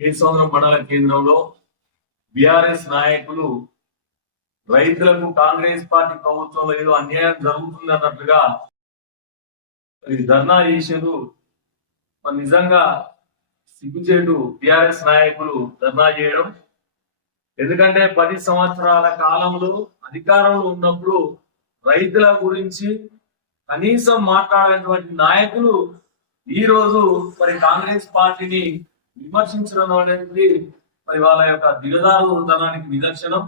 కేశవరం మండల కేంద్రంలో బీఆర్ఎస్ నాయకులు రైతులకు కాంగ్రెస్ పార్టీ ప్రభుత్వంలో ఏదో అన్యాయం జరుగుతుంది అన్నట్లుగా ధర్నా చేశారు. నిజంగా సిగ్గుచేటు బీఆర్ఎస్ నాయకులు ధర్నా చేయడం. ఎందుకంటే 10 సంవత్సరాల కాలంలో అధికారంలో ఉన్నప్పుడు రైతుల గురించి కనీసం మాట్లాడేటువంటి నాయకులు ఈ రోజు కాంగ్రెస్ పార్టీని విమర్శించడం అనేది వాళ్ళ యొక్క దిగజారుతనానికి నిదర్శనం.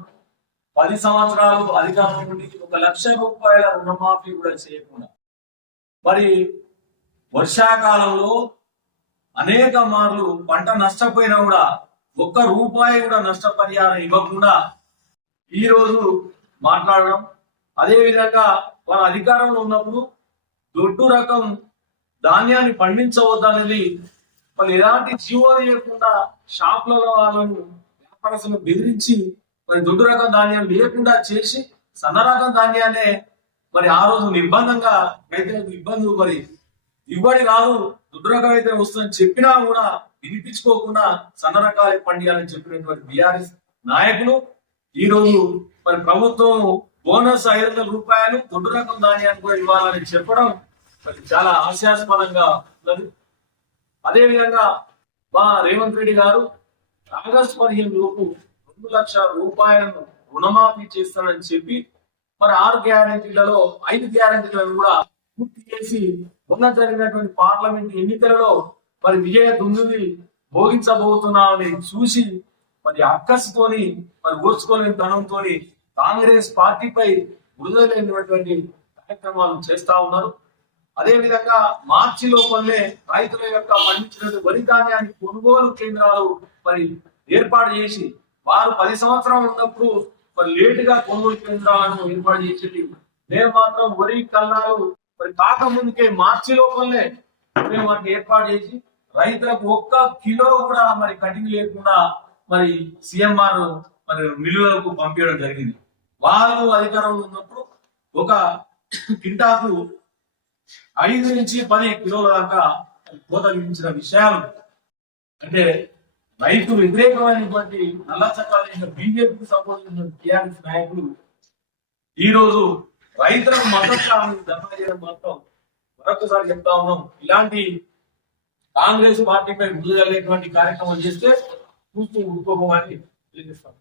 10 సంవత్సరాలు అధికారం నుండి 1 లక్ష రూపాయల రుణమాఫీ కూడా చేయకుండా వర్షాకాలంలో అనేక మార్లు పంట నష్టపోయినా కూడా 1 రూపాయి కూడా నష్టపరిహారం ఇవ్వకుండా ఈ రోజు మాట్లాడడం. అదే విధంగా వాళ్ళ అధికారంలో ఉన్నప్పుడు దొడ్డు రకం ధాన్యాన్ని పండించవద్దనేది ఎలాంటి జీవో లేకుండా షాపులలో వాళ్ళను వ్యాపారస్తులను బెదిరించి దొడ్డు రకం ధాన్యం లేకుండా చేసి సన్న రకం ధాన్యాన్ని ఆ రోజు నిర్బంధంగా రైతులకు ఇబ్బందులు ఇవ్వడి రాదు దొడ్డు రకం అయితే వస్తుందని చెప్పినా కూడా వినిపించుకోకుండా సన్న రకాలే పండియాలని చెప్పినటువంటి బీఆర్ఎస్ నాయకులు ఈ రోజు ప్రభుత్వం బోనస్ 500 రూపాయలు దొడ్డు రకం ధాన్యాన్ని కూడా ఇవ్వాలని చెప్పడం చాలా హాస్యాస్పదంగా ఉన్నది. అదేవిధంగా మా రేవంత్ రెడ్డి గారు ఆగస్టు 15 లోపు 2 లక్షల రూపాయలను రుణమాఫీ చేస్తానని చెప్పి 6 గ్యారెంటీలలో 5 గ్యారెంటీలను కూడా పూర్తి చేసి మొన్న జరిగినటువంటి పార్లమెంట్ ఎన్నికలలో విజయ దుందుని భోగించబోతున్నామని చూసి అక్కసుతోని ఓర్చుకోలేని తనంతో కాంగ్రెస్ పార్టీపై వృధులైనటువంటి కార్యక్రమాలు చేస్తా ఉన్నారు. అదే విధంగా మార్చి లోపలనే రైతుల యొక్క పండించిన వరి ధాన్యాన్ని కొనుగోలు కేంద్రాలు ఏర్పాటు చేసి వారు 10 సంవత్సరాలు ఉన్నప్పుడు లేటుగా కొనుగోలు కేంద్రాలను ఏర్పాటు చేసేది. మేము మాత్రం వరి కల్లాలు కాకముందుకే మార్చి లోపలనే మేము వాటిని ఏర్పాటు చేసి రైతులకు 1 కిలో కూడా కటింగ్ లేకుండా సీఎంఆర్ మిల్లులకు పంపించడం జరిగింది. వాళ్ళు అధికారంలో ఉన్నప్పుడు 1 కింటాకు 5 నుంచి 10 కిలోల దాకా కోత విధించిన విషయాలు అంటే రైతు వ్యతిరేకమైనటువంటి నల్ల చట్టాలు బీజేపీకి సంబంధించిన టీఆర్ఎస్ నాయకులు ఈ రోజు రైతులకు మద్దతు ధర్నా చేయడం మాత్రం మరొకసారి చెప్తా ఉన్నాం. ఇలాంటి కాంగ్రెస్ పార్టీపై ముందుకెళ్ళేటువంటి కార్యక్రమం చేస్తే చూస్తూ ఊరుకోమని తెలియజేస్తాం.